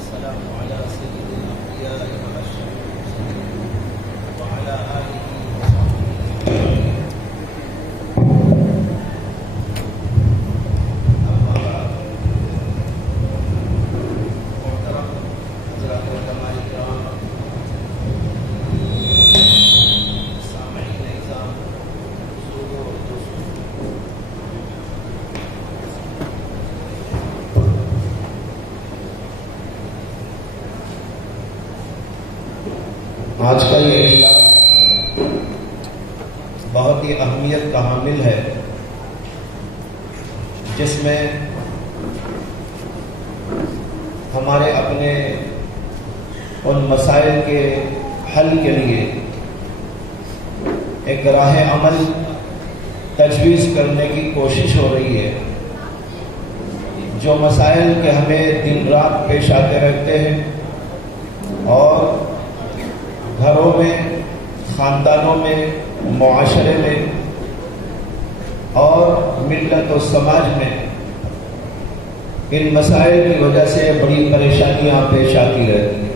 والسلام على سيد الأنبياء وأشرف المرسلين وعلى آله وصحبه أما بعد محترم حضرات علماء کرام سامعین اعزام بزرگوں اور دوستوں آج کا یہ اجلاس بہت ہی اہمیت کا حامل ہے، جس میں ہمارے اپنے ان مسائل کے حل کے لیے ایک راہ عمل تجویز کرنے کی کوشش ہو رہی ہے۔ جو مسائل کے ہمیں دن رات پیش آتے رہتے ہیں اور گھروں میں، خاندانوں میں، معاشرے میں اور ملت و سماج میں ان مسائل کی وجہ سے بڑی پریشانیاں پیش آتی رہتی ہیں۔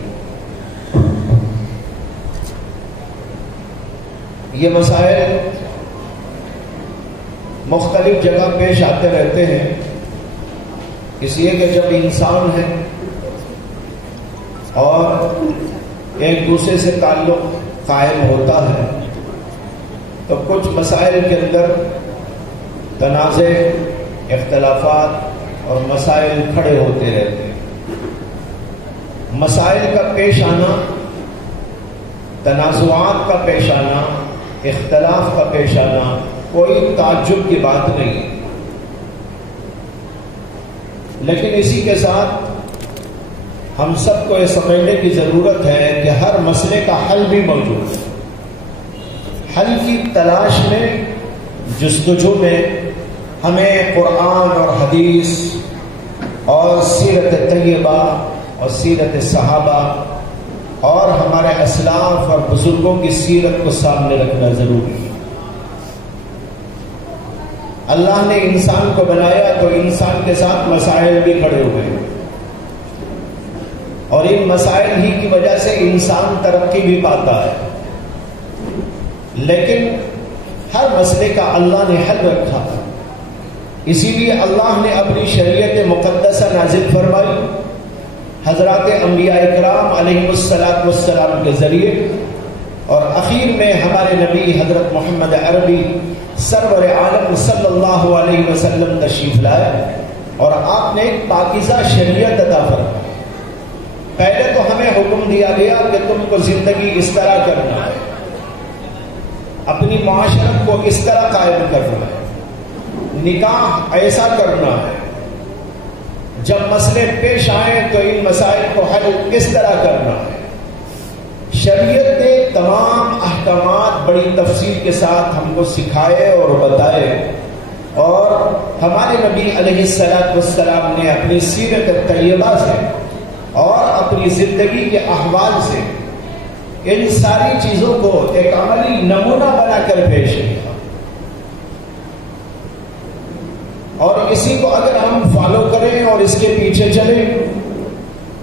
یہ مسائل مختلف جگہ پیش آتے رہتے ہیں، اس لیے کہ جب انسان ہے اور ایک دوسرے سے تعلق قائم ہوتا ہے تو کچھ مسائل کے اندر تنازع، اختلافات اور مسائل کھڑے ہوتے رہتے ہیں۔ مسائل کا پیش آنا، تنازعات کا پیش آنا، اختلاف کا پیش آنا کوئی تعجب کی بات نہیں، لیکن اسی کے ساتھ ہم سب کو یہ سمجھنے کی ضرورت ہے کہ ہر مسئلے کا حل بھی موجود ہے۔ حل کی تلاش میں، جستجو میں ہمیں قرآن اور حدیث اور سیرت طیبہ اور سیرت صحابہ اور ہمارے اسلاف اور بزرگوں کی سیرت کو سامنے رکھنا ضروری ہے۔ اللہ نے انسان کو بنایا تو انسان کے ساتھ مسائل بھی کھڑے ہوئے ہیں، اور ان مسائل ہی کی وجہ سے انسان ترقی بھی پاتا ہے، لیکن ہر مسئلے کا اللہ نے حل رکھا، اسی لیے اللہ نے اپنی شریعت مقدسہ نازل فرمائی، حضرات انبیاء اکرام علیہ السلام کے ذریعے، اور اخیر میں ہمارے نبی حضرت محمد عربی سرور عالم صلی اللہ علیہ وسلم تشریف لائے، اور آپ نے ایک پاکیزہ شریعت عطا فرمائی۔ پہلے تو ہمیں حکم دیا گیا کہ تم کو زندگی اس طرح کرنا ہے، اپنی معاشرت کو اس طرح قائم کرنا ہے، نکاح ایسا کرنا ہے، جب مسئلے پیش آئیں تو ان مسائل کو حل کس طرح کرنا ہے۔ شریعت نے تمام احکامات بڑی تفصیل کے ساتھ ہم کو سکھائے اور بتائے، اور ہمارے نبی علیہ السلام نے اپنی سیرت طیبہ سے اور اپنی زندگی کے احوال سے ان ساری چیزوں کو ایک عملی نمونہ بنا کر پیش کیا، اور اسی کو اگر ہم فالو کریں اور اس کے پیچھے چلیں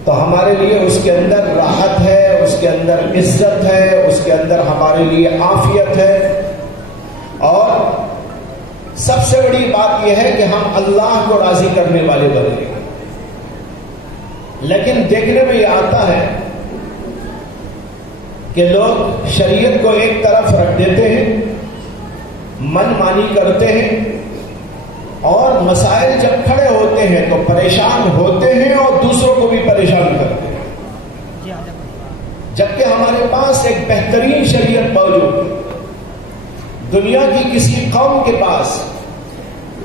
تو ہمارے لیے اس کے اندر راحت ہے، اس کے اندر عزت ہے، اس کے اندر ہمارے لیے عافیت ہے، اور سب سے بڑی بات یہ ہے کہ ہم اللہ کو راضی کرنے والے بنیں گے۔ لیکن دیکھنے میں یہ آتا ہے کہ لوگ شریعت کو ایک طرف رکھ دیتے ہیں، من مانی کرتے ہیں، اور مسائل جب کھڑے ہوتے ہیں تو پریشان ہوتے ہیں اور دوسروں کو بھی پریشان کرتے ہیں، جبکہ ہمارے پاس ایک بہترین شریعت موجود ہے۔ دنیا کی کسی قوم کے پاس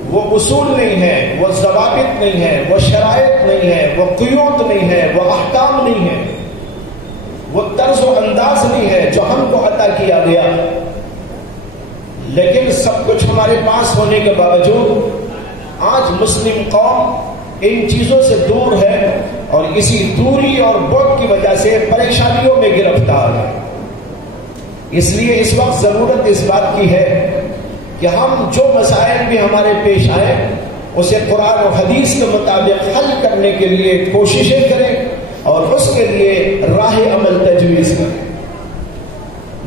وہ اصول نہیں ہے، وہ ضوابط نہیں ہے، وہ شرائط نہیں ہے، وہ قیود نہیں ہے، وہ احکام نہیں ہے، وہ طرز و انداز نہیں ہے جو ہم کو عطا کیا گیا۔ لیکن سب کچھ ہمارے پاس ہونے کے باوجود آج مسلم قوم ان چیزوں سے دور ہے، اور اسی دوری اور بعد کی وجہ سے پریشانیوں میں گرفتار ہے۔ اس لیے اس وقت ضرورت اس بات کی ہے کہ ہم جو مسائل بھی ہمارے پیش آئے اسے قرآن و حدیث کے مطابق حل کرنے کے لیے کوششیں کریں اور اس کے لیے راہ عمل تجویز کریں.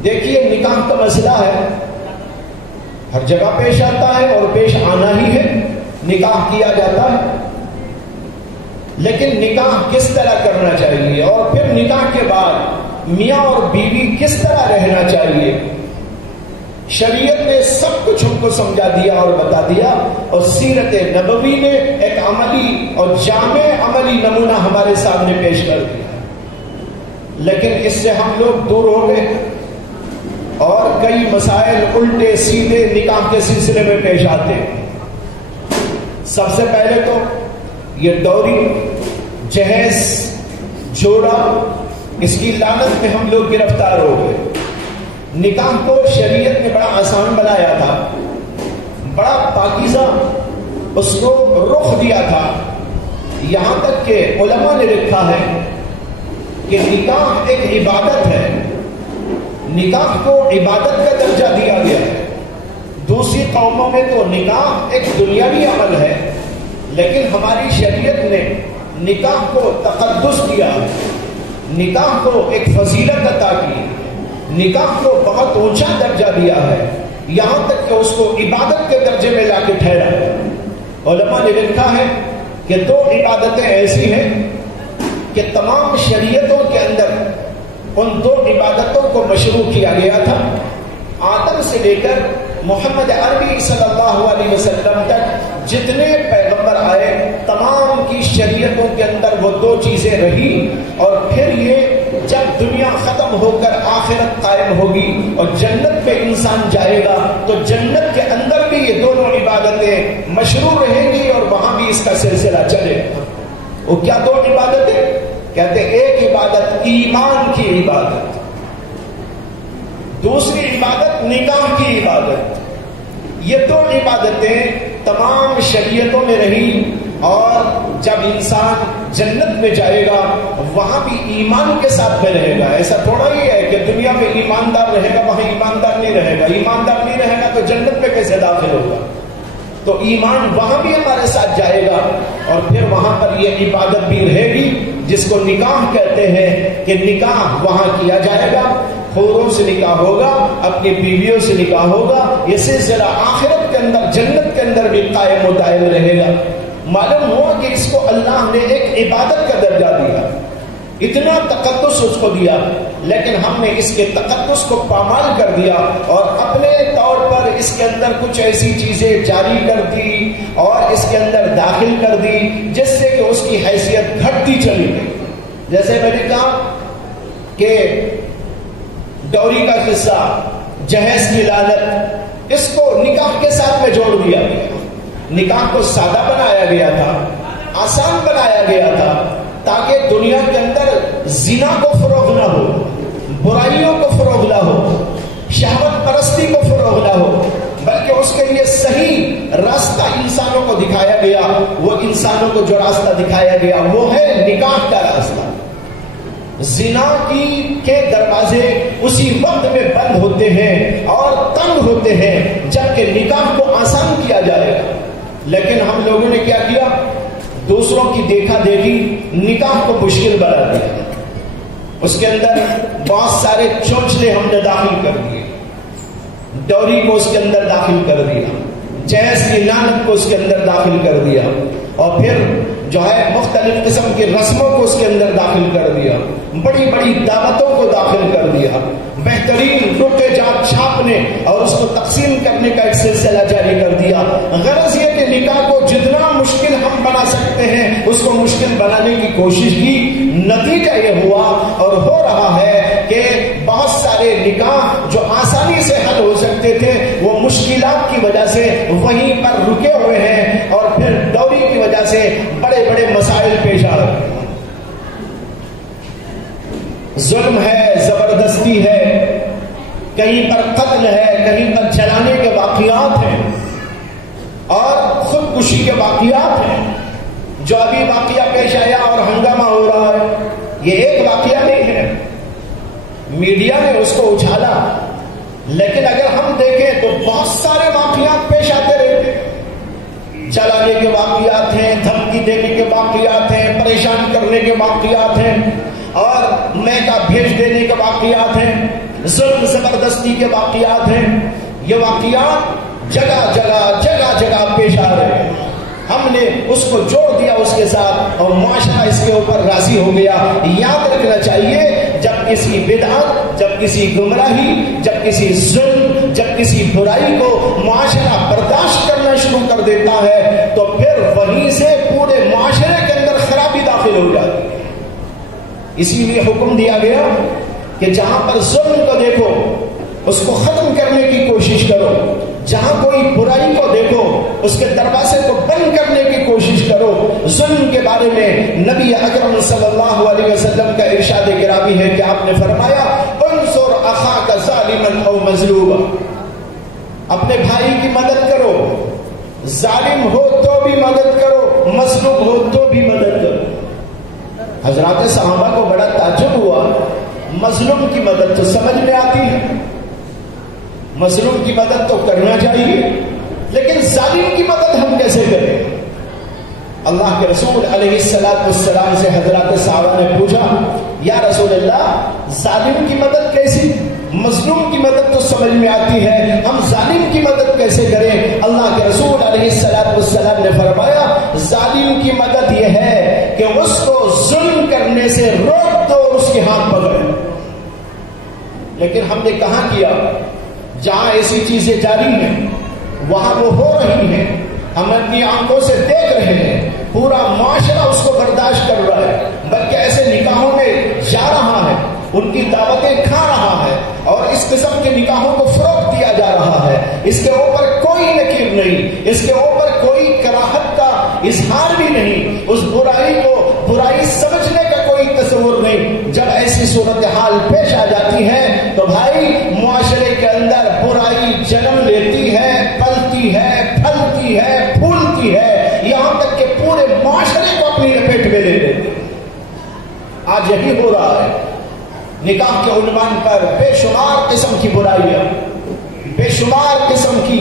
دیکھیے نکاح کا مسئلہ ہے، ہر جگہ پیش آتا ہے اور پیش آنا ہی ہے. نکاح کیا جاتا ہے، لیکن نکاح کس طرح کرنا چاہیے، اور پھر نکاح کے بعد میاں اور بیوی کس طرح رہنا چاہیے، شریعت نے سب کچھ ہم کو سمجھا دیا اور بتا دیا. اور سیرت نبوی نے ایک عملی اور جامع عملی نمونہ ہمارے سامنے پیش کر دیا. لیکن اس سے ہم لوگ دور ہو گئے اور کئی مسائل الٹے سیدھے نکاح کے سلسلے میں پیش آتے ہیں. سب سے پہلے تو یہ ڈوری، جہیز، جوڑا، اس کی لعنت میں ہم لوگ گرفتار ہو گئے. نکاح کو شریعت نے بڑا آسان بنایا تھا، بڑا پاکیزہ اس کو رخ دیا تھا. یہاں تک کہ علماء نے لکھا ہے کہ نکاح ایک عبادت ہے، نکاح کو عبادت کا درجہ دیا گیا ہے. دوسری قوموں میں تو نکاح ایک دنیاوی عمل ہے، لیکن ہماری شریعت نے نکاح کو تقدس دیا، نکاح کو ایک فضیلت عطا کی، نکاح کو بہت اونچا درجہ دیا ہے، یہاں تک کہ اس کو عبادت کے درجے میں لا کے ٹھہرا. علماء نے لکھا ہے کہ دو عبادتیں ایسی ہیں کہ تمام شریعتوں کے اندر ان دو عبادتوں کو مشروع کیا گیا تھا. آدم سے لے کر محمد عربی صلی اللہ علیہ وسلم تک جتنے پیغمبر آئے تمام کی شریعتوں کے اندر وہ دو چیزیں رہی. اور پھر یہ جب دنیا ختم ہو کر آخرت قائم ہوگی اور جنت میں انسان جائے گا تو جنت کے اندر بھی یہ دونوں عبادتیں مشروع رہیں گی اور وہاں بھی اس کا سلسلہ چلے گا. وہ کیا دو عبادتیں؟ کہتے ایک عبادت ایمان کی عبادت، دوسری عبادت نکاح کی عبادت. یہ دو عبادتیں تمام شریعتوں میں رہی، اور جب انسان جنت میں جائے گا وہاں بھی ایمان کے ساتھ میں رہے گا. ایسا تھوڑا ہی ہے کہ دنیا میں ایماندار رہے گا وہاں ایماندار نہیں رہے گا، ایماندار نہیں رہے گا تو جنت میں کیسے داخل ہوگا. تو ایمان وہاں بھی ہمارے ساتھ جائے گا، اور پھر وہاں پر یہ عبادت بھی رہے گی جس کو نکاح کہتے ہیں کہ نکاح وہاں کیا جائے گا، حوروں سے نکاح ہوگا، اپنی بیویوں سے نکاح ہوگا. یہ سلسلہ آخرت کے اندر جنت کے اندر بھی قائم و دائم رہے گا. معلوم ہوا کہ اس کو اللہ نے ایک عبادت کا درجہ دیا، اتنا تقدس اس کو دیا، لیکن ہم نے اس کے تقدس کو پامال کر دیا اور اپنے طور پر اس کے اندر کچھ ایسی چیزیں جاری کر دی اور اس کے اندر داخل کر دی جس سے کہ اس کی حیثیت گھٹتی چلی گئی. جیسے میں نے کہا کہ ڈوری کا قصہ، جہیز کی لعنت، اس کو نکاح کے ساتھ میں جوڑ دیا گیا. نکاح کو سادہ بنایا گیا تھا، آسان بنایا گیا تھا تاکہ دنیا کے اندر زنا کو فروغ نہ ہو، برائیوں کو فروغ نہ ہو، شہوت پرستی کو فروغ نہ ہو، بلکہ اس کے لیے صحیح راستہ انسانوں کو دکھایا گیا. وہ انسانوں کو جو راستہ دکھایا گیا وہ ہے نکاح کا راستہ. زنا کے دروازے اسی وقت میں بند ہوتے ہیں اور تنگ ہوتے ہیں جبکہ نکاح کو آسان کیا جائے گا. لیکن ہم لوگوں نے کیا کیا؟ دوسروں کی دیکھا دیکھی نکاح کو مشکل بنا دیا. اس کے اندر بہت سارے چونچلے ہم نے داخل کر دیے، ڈوری کو اس کے اندر داخل کر دیا، جہیز کی لعنت کو اس کے اندر داخل کر دیا، اور پھر جو ہے مختلف قسم کی رسموں کو اس کے اندر داخل کر دیا، بڑی بڑی دعوتوں کو داخل کر دیا، بہترین ٹوٹے جات چھاپنے اور اس کو تقسیم کرنے کا ایک سلسلہ جاری کر دیا. غرض یہ کہ نکاح کو جتنا مشکل ہم بنا سکتے ہیں اس کو مشکل بنانے کی کوشش کی. نتیجہ یہ ہوا اور ہو رہا ہے کہ بہت سارے نکاح جو آسانی سے حل ہو سکتے تھے وہ مشکلات کی وجہ سے وہیں پر رکے ہوئے ہیں، اور پھر ڈوری کی وجہ سے بڑے بڑے مسائل پیش آ رہے ہیں. ظلم ہے، زبردستی ہے، کہیں پر قتل ہے، کہیں پر جلانے کے واقعات ہیں اور خودکشی کے واقعات ہیں. جو ابھی واقعہ پیش آیا اور ہنگامہ ہو رہا ہے یہ ایک واقعہ نہیں ہے، میڈیا نے اس کو اچھالا، لیکن اگر ہم دیکھیں تو بہت سارے واقعات پیش آتے رہتے ہیں. جلانے کے واقعات واقعات ہیں، دھمکی دینے کے واقعات ہیں، پریشان کرنے کے واقعات ہیں، اور میکا بھیج دینے کے واقعات ہیں، ظلم زبردستی کے واقعات ہیں. یہ واقعات جگہ جگہ پیش آ رہے ہیں. ہم نے اس کو جوڑ دیا اس کے ساتھ اور معاشرہ اس کے اوپر راضی ہو گیا. یاد رکھنا چاہیے جب کسی بدعت، جب کسی گمراہی، جب کسی ظلم، جب کسی برائی کو معاشرہ برداشت کرنا شروع کر دیتا ہے تو پھر وہیں سے پورے معاشرے کے اندر خرابی داخل ہو جاتی ہے. اسی لیے حکم دیا گیا کہ جہاں پر ظلم کو دیکھو اس کو ختم کرنے کی کوشش کرو، جہاں کوئی برائی کو دیکھو اس کے دروازے کو بند کرنے کی کوشش کرو. ظلم کے بارے میں نبی اکرم صلی اللہ علیہ وسلم کا ارشاد گرامی ہے کہ آپ نے فرمایا انصر اخاک ظالما او مظلوما، اپنے بھائی کی مدد کرو، ظالم ہو تو بھی مدد کرو، مظلوم ہو تو بھی مدد کرو. حضرات صحابہ کو بڑا تعجب ہوا، مظلوم کی مدد تو سمجھ میں آتی ہے، مظلوم کی مدد تو کرنا چاہیے، لیکن ظالم کی مدد ہم کیسے کریں؟ اللہ کے رسول علیہ السلام سے حضرات صحابہ نے پوچھا یا رسول اللہ ظالم کی مدد کیسی؟ مظلوم کی مدد تو سمجھ میں آتی ہے، ہم ظالم کی مدد کیسے کریں؟ اللہ کے رسول علیہ السلام نے فرمایا ظالم کی مدد یہ ہے کہ اس کو ظلم کرنے سے روک دو اور اس کے ہاتھ پکڑ. لیکن ہم نے کہاں کیا؟ جہاں ایسی چیزیں جاری ہیں وہاں وہ ہو رہی ہیں، ہم اپنی آنکھوں سے دیکھ رہے ہیں، پورا معاشرہ اس کو برداشت کر رہا ہے، بلکہ ایسے نکاحوں میں جا رہا ہے، ان کی دعوتیں کھا رہا ہے اور اس قسم کے نکاحوں کو فروغ دیا جا رہا ہے. اس کے اوپر کوئی نکیر نہیں، اس کے اوپر کوئی کراہت کا اظہار بھی نہیں، اس برائی کو برائی سمجھنے کا کوئی تصور نہیں. جب ایسی صورتحال پیش آ جاتی ہے تو بھائی معاشرے کے اندر برائی جنم لیتی ہے، پلتی ہے، پھلتی ہے، پھولتی ہے، یہاں تک کہ پورے معاشرے کو اپنی لپیٹ میں لے لیتی ہے. آج یہی ہو رہا ہے. نکاح کے عنوان پر بے شمار قسم کی برائیاں، بے شمار قسم کی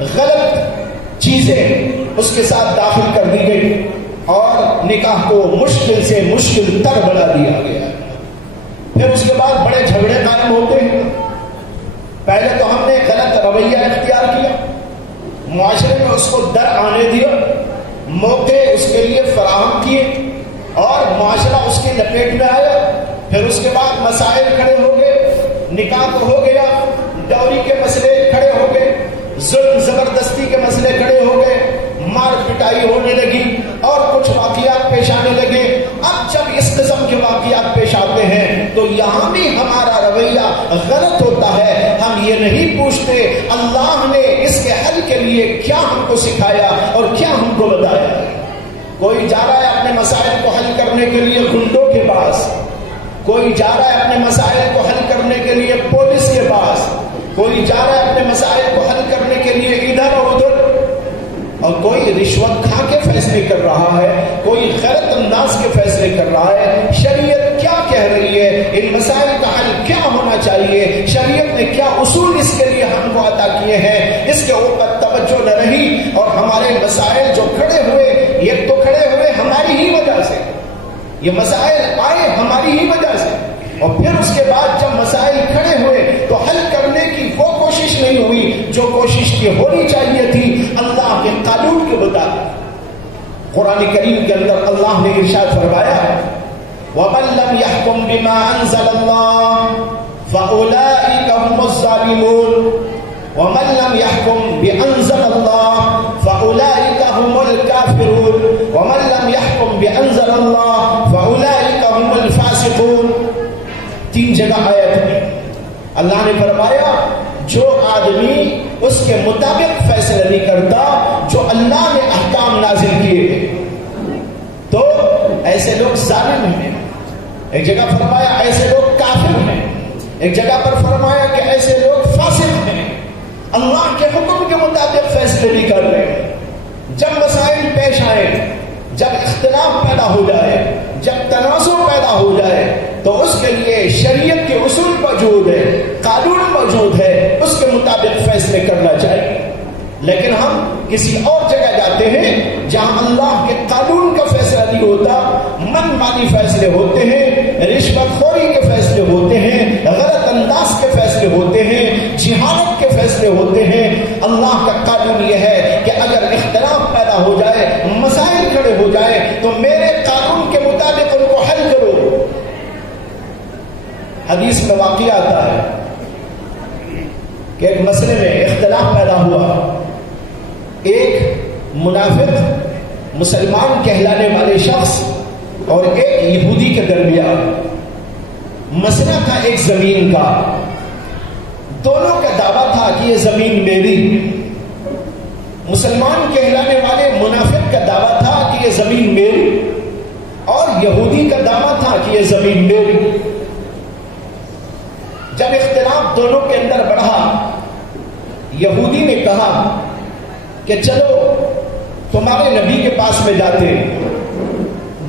غلط چیزیں اس کے ساتھ داخل کر دی گئی اور نکاح کو مشکل سے مشکل تر بنا دیا گیا. پھر اس کے بعد بڑے جھگڑے قائم ہوتے ہیں. پہلے تو ہم نے غلط رویہ اختیار کیا، معاشرے میں اس کو ڈر آنے دیا، موقع اس کے لیے فراہم کیے اور معاشرہ اس کی لپیٹ میں آیا. پھر اس کے بعد مسائل کھڑے ہو گئے، نکاح تو ہو گیا، ڈوری کے مسئلے کھڑے ہو گئے، ظلم زبردستی کے مسئلے کھڑے ہو گئے، مار پٹائی ہونے لگی اور کچھ واقعات پیش آنے لگے. اب جب اس قسم کے واقعات پیش آتے ہیں تو یہاں بھی ہمارا رویہ غلط ہوتا ہے. ہم یہ نہیں پوچھتے اللہ نے اس کے حل کے لیے کیا ہم کو سکھایا اور کیا ہم کو بتایا. کوئی جا رہا ہے اپنے مسائل کو حل کرنے کے لیے گنڈوں کے پاس، کوئی جا رہا ہے اپنے مسائل کو حل کرنے کے لیے پولیس کے پاس، کوئی جا رہا ہے اپنے مسائل کو حل کرنے کے لیے ادھر اور ادھر، اور کوئی رشوت کھا کے فیصلے کر رہا ہے، کوئی غلط انداز کے فیصلے کر رہا ہے. شریعت کیا کہہ رہی ہے؟ ان مسائل کا حل کیا ہونا چاہیے؟ شریعت نے کیا اصول اس کے لیے ہم کو عطا کیے ہیں؟ اس کے اوپر توجہ نہ رہی اور ہمارے مسائل جو کھڑے ہوئے، یہ تو کھڑے ہوئے ہماری ہی وجہ سے، یہ مسائل آئے ہماری ہی وجہ سے، اور پھر اس کے بعد جب مسائل کھڑے ہوئے تو حل کرنے کی وہ کوشش نہیں ہوئی جو کوشش کی ہونی چاہیے تھی اللہ کے قانون کے مطابق. قرآن کریم کے اندر اللہ نے ارشاد فرمایا وَمَن لَّمْ يَحْكُم بِمَا أَنزَلَ اللَّهُ فَأُولَٰئِكَ هُمُ الظَّالِمُونَ وَمَن لَّمْ يَحْكُم بِأَنزَلَ اللَّهُ فَأُولَٰئِكَ هُمُ الْكَافِرُونَ وَمَن لَّمْ يَحْكُم بِأَنزَلَ اللَّهُ فَأُولَٰئِكَ هُمُ الْفَاسِقُونَ. 3 جگہ آیت میں اللہ نے فرمایا جو آدمی اس کے مطابق فیصلہ نہیں کرتا جو اللہ نے احکام نازل کیے تو ایسے لوگ ظالم ہیں. ایک جگہ فرمایا ایسے لوگ کافر ہیں، ایک جگہ پر فرمایا کہ ایسے لوگ فاسق ہیں، اللہ کے حکم کے مطابق فیصلے نہیں کر رہے. جب مسائل پیش آئے، جب اختلاف پیدا ہو جائے، جب تنازع پیدا ہو جائے تو اس کے لیے شریعت کے اصول موجود ہے، قانون موجود ہے، اس کے مطابق فیصلے کرنا چاہیے. لیکن ہم کسی اور جگہ جاتے ہیں جہاں جہاں اللہ کے قانون کا فیصلہ نہیں ہوتا، من مانی فیصلے ہوتے ہیں، رشوت خوری کے فیصلے ہوتے ہیں، غلط انداز کے فیصلے ہوتے ہیں، جہالت کے فیصلے ہوتے ہیں۔ اللہ کا قانون یہ ہے کہ اگر اختلاف پیدا ہو جائے، مسائل کھڑے ہو جائے، تو میرے قانون کے مطابق ان کو حل کرو۔ حدیث میں واقعہ آتا ہے کہ ایک مسئلے میں اختلاف پیدا ہوا، ایک منافق مسلمان کہلانے والے شخص اور ایک یہودی کے درمیان مسئلہ تھا ایک زمین کا۔ دونوں کا دعویٰ تھا کہ یہ زمین میری۔ مسلمان کہلانے والے منافق کا دعویٰ تھا کہ یہ زمین میری، اور یہودی کا دعویٰ تھا کہ یہ زمین میری۔ جب اختلاف دونوں کے اندر بڑھا، یہودی نے کہا کہ چلو تمہارے نبی کے پاس میں جاتے،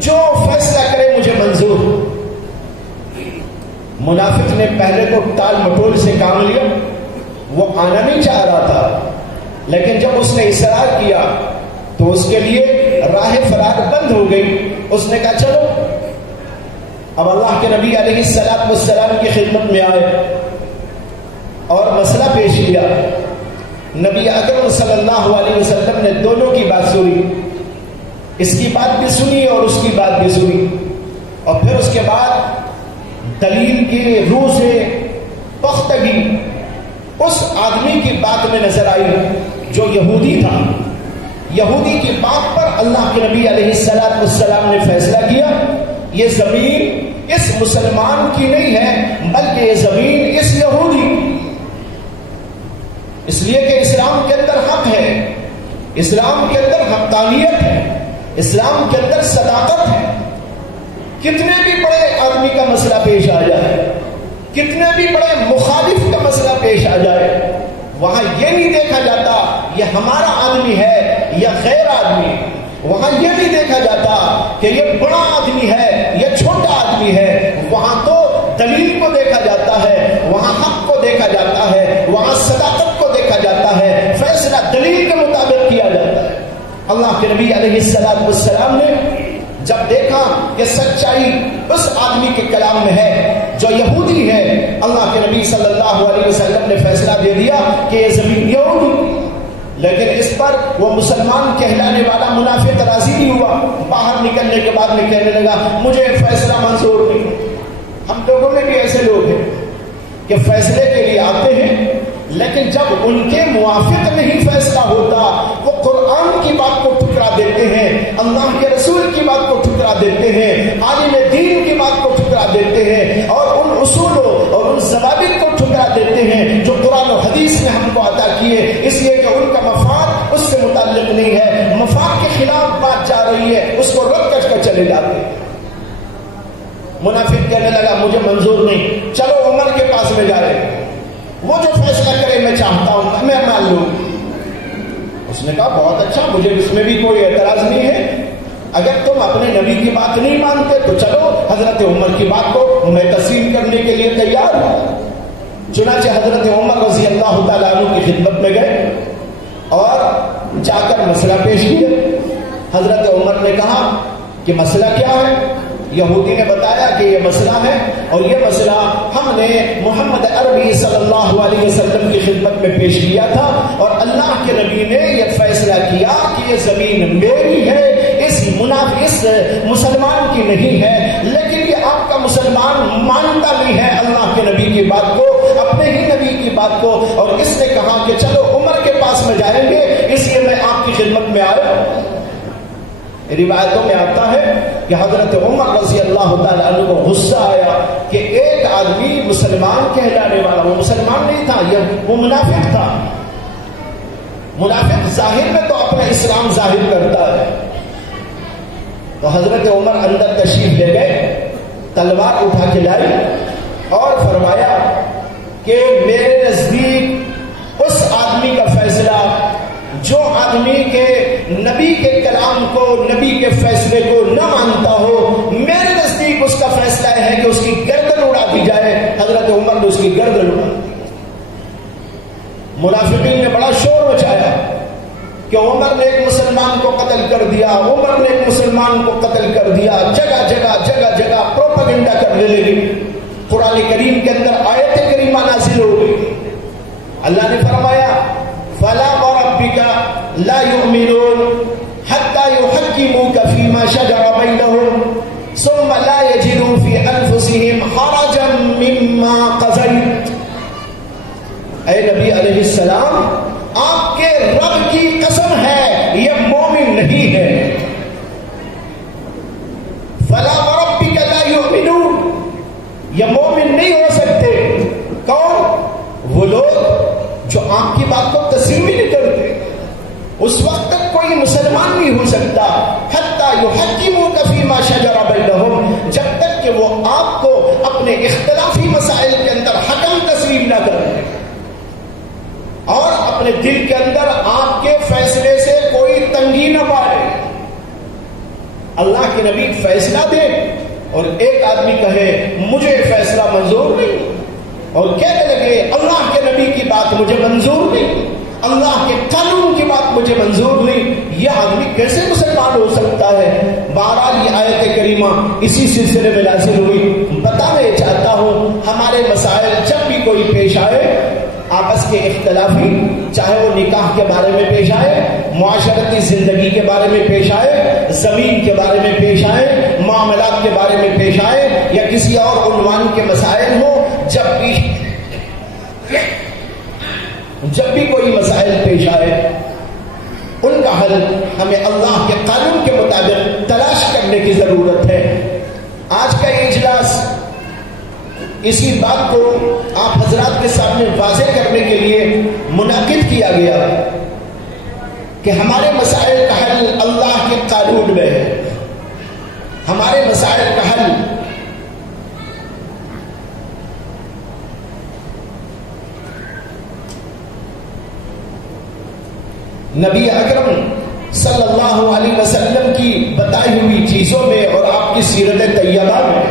جو فیصلہ کرے مجھے منظور۔ منافق نے پہلے تو ٹال مٹول سے کام لیا، وہ آنا نہیں چاہ رہا تھا، لیکن جب اس نے اصرار کیا تو اس کے لیے راہ فرار بند ہو گئی۔ اس نے کہا چلو، اب اللہ کے نبی علیہ السلام والسلام کی خدمت میں آئے اور مسئلہ پیش کیا۔ نبی اکرم صلی اللہ علیہ وسلم نے دونوں کی بات سنی، اس کی بات بھی سنی اور اس کی بات بھی سنی، اور پھر اس کے بعد دلیل کی روح سے پختگی اس آدمی کی بات میں نظر آئی جو یہودی تھا۔ یہودی کی بات پر اللہ کے نبی علیہ السلام نے فیصلہ کیا، یہ زمین اس مسلمان کی نہیں ہے بلکہ یہ زمین اس یہودی، اس لیے کہ اسلام کے اندر حق ہے، اسلام کے اندر حقانیت ہے، اسلام کے اندر صداقت ہے۔ کتنے بھی بڑے آدمی کا مسئلہ پیش آ جائے، کتنے بھی بڑے مخالف کا مسئلہ پیش آ جائے، وہاں یہ نہیں دیکھا جاتا یہ ہمارا آدمی ہے یا غیر آدمی، وہاں یہ نہیں دیکھا جاتا کہ یہ بڑا آدمی ہے یا چھوٹا آدمی ہے، وہاں تو دلیل کو دیکھا جاتا ہے، وہاں حق کو دیکھا جاتا ہے، وہاں صداقت کو دیکھا جاتا ہے، فیصلہ دلیل کے مطابق کیا جاتا ہے۔ اللہ کے نبی علیہ السلام نے جب دیکھا کہ سچائی اس آدمی کے کلام میں ہے جو یہودی ہے، اللہ کے نبی صلی اللہ علیہ وسلم نے فیصلہ دے دیا کہ یہ زمین یہودی، لیکن اس پر وہ مسلمان کہلانے والا منافق راضی نہیں ہوا۔ باہر نکلنے کے بعد میں کہنے لگا مجھے فیصلہ منظور نہیں۔ ہم لوگوں میں بھی ایسے لوگ ہیں کہ فیصلے کے لیے آتے ہیں، لیکن جب ان کے موافق نہیں فیصلہ ہوتا، وہ قرآن کی بات کو ٹھکرا دیتے ہیں، اللہ کے رسول کی بات کو ٹھکرا دیتے ہیں، عالم دین کی بات کو ٹھکرا دیتے ہیں، اور ان اصولوں اور ان ضوابط کو ٹھکرا دیتے ہیں جو قرآن و حدیث نے ہم کو عطا کیے، اس لیے کہ ان کا مفاد اس سے متعلق نہیں ہے، مفاد کے خلاف بات جا رہی ہے، اس کو رد کر چلے جاتے ہیں۔ منافق کہنے لگا مجھے منظور نہیں، چلو عمر کے پاس میں جا رہے، وہ جو فیصلہ کرے میں چاہتا ہوں میں مان لوں۔ اس نے کہا بہت اچھا، مجھے اس میں بھی کوئی اعتراض نہیں ہے، اگر تم اپنے نبی کی بات نہیں مانتے تو چلو حضرت عمر کی بات کو میں تسلیم کرنے کے لیے تیار ہوں۔ چنانچہ حضرت عمر رضی اللہ تعالیٰ عنہ کی خدمت میں گئے اور جا کر مسئلہ پیش کیا۔ حضرت عمر نے کہا کہ مسئلہ کیا ہے؟ یہودی نے بتایا کہ یہ مسئلہ ہے، اور یہ مسئلہ ہم نے محمد عربی صلی اللہ علیہ وسلم کی خدمت میں پیش کیا تھا، اور اللہ کے نبی نے یہ فیصلہ کیا کہ یہ زمین میری ہے، اس مسلمان کی نہیں ہے، لیکن یہ آپ کا مسلمان مانتا نہیں ہے اللہ کے نبی کی بات کو، اپنے ہی نبی کی بات کو، اور اس نے کہا کہ چلو عمر کے پاس میں جائیں گے، اس لیے میں آپ کی خدمت میں آیا۔ روایتوں میں آتا ہے کہ حضرت عمر رضی اللہ تعالیٰ عنہ کو غصہ آیا کہ ایک آدمی مسلمان کہلانے والا، وہ مسلمان نہیں تھا، وہ منافق تھا۔ منافق ظاہر میں تو اپنا اسلام ظاہر کرتا ہے۔ تو حضرت عمر اندر تشریف لے گئے، تلوار اٹھا کے لائی اور فرمایا کہ میرے نزدیک اس آدمی کا فیصلہ جو آدمی کے نبی کے کلام کو، نبی کے فیصلے کو نہ مانتا ہو، میرے نزدیک اس کا فیصلہ ہے کہ اس کی گردن اڑا دی جائے۔ حضرت عمر نے اس کی گردن اڑا دی۔ منافقین نے بڑا شور مچایا کہ عمر نے ایک مسلمان مسلمان کو قتل کر دیا، عمر نے ایک مسلمان کو قتل کر دیا، جگہ جگہ پروپیگنڈا کرنے لگے. قرآن کریم کے اندر آیت کریمہ نازل ہو گئی. اللہ نے فرمایا فلا وربک لا یؤمنون حتی یحکموک فیما شجر بینہم ثم لا یجدوا فی انفسہم حرجا مما قضیت. اے نبی علیہ السلام، آپ کے رب کی قسم ہے یہ مومن نہیں ہے. فلا وربک لا یؤمنون، یہ مومن نہیں ہو سکتے. کون؟ وہ لوگ جو آپ کی بات کو تسلیم نہیں کرتے. اس وقت تک کوئی مسلمان نہیں ہو سکتا حتی یحکموک فیما شجر بینہم، جب تک کہ وہ آپ کو اپنے اختلافی مسائل کے اندر حکم تسلیم نہ کریں اور اپنے دل کے اندر آپ کے فیصلے سے کوئی تنگی نہ پائے. اللہ کے نبی فیصلہ دے اور ایک آدمی کہے مجھے فیصلہ منظور نہیں، اور کہنے لگے اللہ کے نبی کی بات مجھے منظور نہیں، اللہ کے قانون کی بات مجھے منظور نہیں، یہ آدمی کیسے مسلمان ہو سکتا ہے؟ بہرحال یہ آیت کریمہ اسی سلسلے میں نازل ہوئی. بتانا چاہتا ہوں ہمارے مسائل جب بھی کوئی پیش آئے آپس کے اختلافی، چاہے وہ نکاح کے بارے میں پیش آئے، معاشرتی زندگی کے بارے میں پیش آئے، زمین کے بارے میں پیش آئے، معاملات کے بارے میں پیش آئے، یا کسی اور عنوان کے مسائل ہو، جب بھی کوئی مسائل پیش آئے ان کا حل ہمیں اللہ کے قانون کے مطابق تلاش کرنے کی ضرورت ہے. آج کا یہ اجلاس اسی بات کو آپ حضرات کے سامنے واضح کرنے کے لیے منعقد کیا گیا کہ ہمارے مسائل کا حل اللہ کے قانون میں ہے. ہمارے مسائل کا حل نبی اکرم صلی اللہ علیہ وسلم کی بتائی ہوئی چیزوں میں اور آپ کی سیرت طیبہ میں.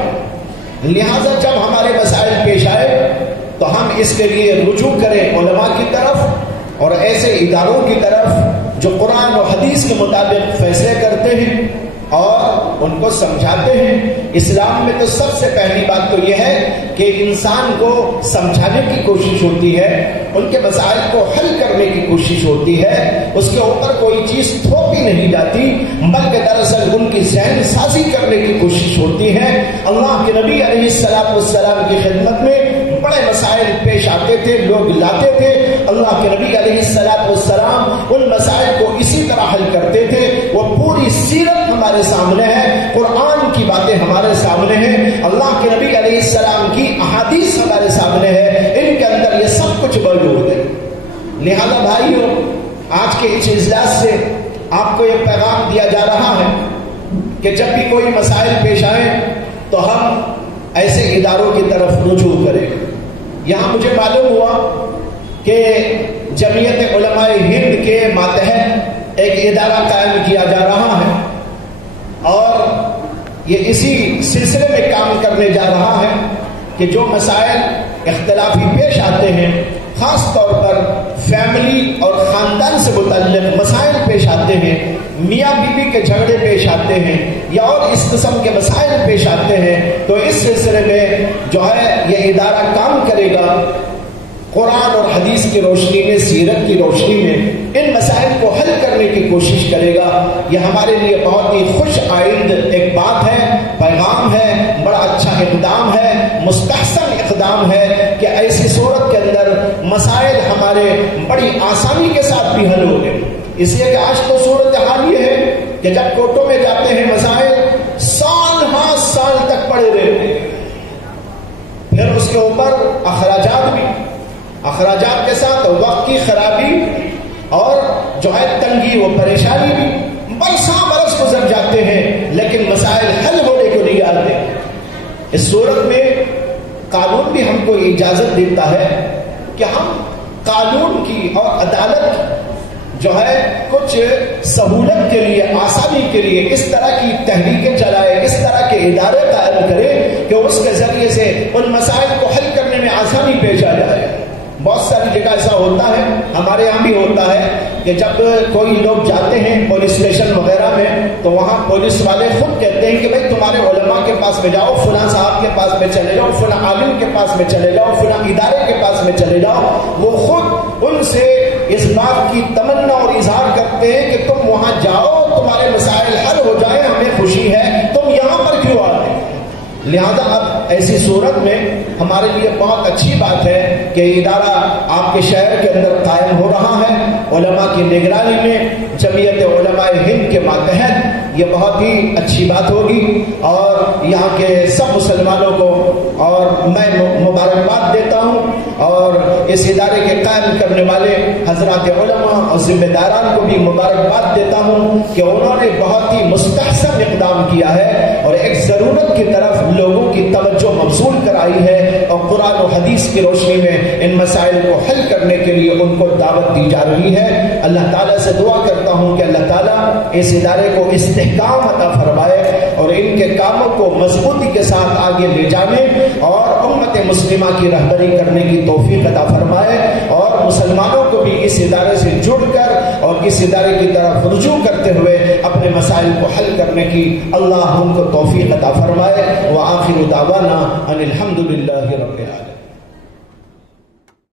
لہذا جب ہمارے مسائل پیش آئے تو ہم اس کے لیے رجوع کریں علماء کی طرف اور ایسے اداروں کی طرف جو قرآن و حدیث کے مطابق فیصلے کرتے ہیں اور ان کو سمجھاتے ہیں. اسلام میں تو سب سے پہلی بات تو یہ ہے کہ انسان کو سمجھانے کی کوشش ہوتی ہے، ان کے مسائل کو حل کرنے کی کوشش ہوتی ہے، اس کے اوپر کوئی چیز تھوپی نہیں جاتی بلکہ دراصل ان کی ذہن سازی کرنے کی کوشش ہوتی ہے. اللہ کے نبی علیہ السلام کی خدمت میں بڑے مسائل پیش آتے تھے، لوگ لاتے تھے. اللہ کے نبی علیہ السلام ان مسائل کو اسی طرح حل کرتے تھے. وہ پوری سیرت ہمارے سامنے ہے، قرآن کی باتیں ہمارے سامنے ہیں، اللہ کے نبی علیہ السلام کی احادیث ہمارے سامنے ہے، ان کے اندر یہ سب کچھ موجود ہے. لہذا بھائیو، آج کے اس اجلاس سے آپ کو یہ پیغام دیا جا رہا ہے کہ جب بھی کوئی مسائل پیش آئے تو ہم ایسے اداروں کی طرف رجوع کریں. یہاں مجھے معلوم ہوا کہ جمعیت علماء ہند کے ماتحت ایک ادارہ قائم کیا جا رہا ہے اور یہ اسی سلسلے میں کام کرنے جا رہا ہے کہ جو مسائل اختلافی پیش آتے ہیں، خاص طور پر فیملی اور خاندان سے متعلق مسائل پیش آتے ہیں، میاں بیوی کے جھگڑے پیش آتے ہیں یا اور اس قسم کے مسائل پیش آتے ہیں، تو اس سلسلے میں جو ہے یہ ادارہ کام کرے گا قرآن اور حدیث کی روشنی میں، سیرت کی روشنی میں ان مسائل کو حل کرنے کی کوشش کرے گا. یہ ہمارے لیے بہت ہی خوش آئند ایک بات ہے، پیغام ہے، بڑا اچھا اقدام ہے، مستحسن اقدام ہے کہ ایسی صورت کے اندر مسائل ہمارے بڑی آسانی کے ساتھ بھی حل ہو گئے. اس لیے کہ آج تو صورت حال یہ ہے کہ جب کورٹوں میں جاتے ہیں مسائل سال ہاں سال تک پڑے رہتے ہیں، پھر اس کے اوپر اخراجات کے ساتھ وقت کی خرابی اور جو ہے تنگی و پریشانی بھی برس گزر جاتے ہیں لیکن مسائل حل ہونے کو نہیں آتے. اس صورت میں قانون بھی ہم کو اجازت دیتا ہے کہ ہم قانون کی اور عدالت جو ہے کچھ سہولت کے لیے، آسانی کے لیے اس طرح کی تحریکیں چلائے، اس طرح کے ادارے قائم کرے کہ اس کے ذریعے سے ان مسائل کو حل کرنے میں آسانی پیش آ جائے. بہت ساری جگہ ایسا ہوتا ہے، ہمارے یہاں بھی ہوتا ہے کہ جب کوئی لوگ جاتے ہیں پولیس اسٹیشن وغیرہ میں تو وہاں پولیس والے خود کہتے ہیں کہ بھائی تمہارے علماء کے پاس میں جاؤ، فلاں صاحب کے پاس میں چلے جاؤ، فلاں عالم کے پاس میں چلے جاؤ، فلاں ادارے کے پاس میں چلے جاؤ. وہ خود ان سے اس بات کی تمنا اور اظہار کرتے ہیں کہ تم وہاں جاؤ، تمہارے مسائل حل ہو جائیں، ہمیں خوشی ہے، تم یہاں پر کیوں آتے ہیں؟ لہذا اب ایسی صورت میں ہمارے لیے بہت اچھی بات ہے کہ ادارہ آپ کے شہر کے اندر قائم ہو رہا ہے علماء کی نگرانی میں، جمعیت علماء ہند کے ماتحت. یہ بہت ہی اچھی بات ہوگی اور یہاں کے سب مسلمانوں کو اور میں مبارکباد دیتا ہوں اور اس ادارے کے قائم کرنے والے حضرات علماء اور ذمہ داران کو بھی مبارکباد دیتا ہوں کہ انہوں نے بہت ہی مستحسن اقدام کیا ہے اور ایک ضرورت کی طرف لوگوں کی توجہ مبذول کرائی ہے اور قرآن و حدیث کی روشنی میں ان مسائل کو حل کرنے کے لیے ان کو دعوت دی جا رہی ہے. اللہ تعالیٰ سے دعا کرتا ہوں کہ اللہ تعالیٰ اس ادارے کو استحکام عطا فرمائے اور ان کے کاموں کو مضبوطی کے ساتھ آگے لے جانے اور امت مسلمہ کی رہبری کرنے کی توفیق عطا فرمائے اور مسلمانوں کو بھی اس ادارے سے جڑ کر اور اس ادارے کی طرف رجوع کرتے ہوئے اپنے مسائل کو حل کرنے کی اللہ ان کو توفیق عطا فرمائے. وآخر دعوانا ان الحمد للہ رب العالمین.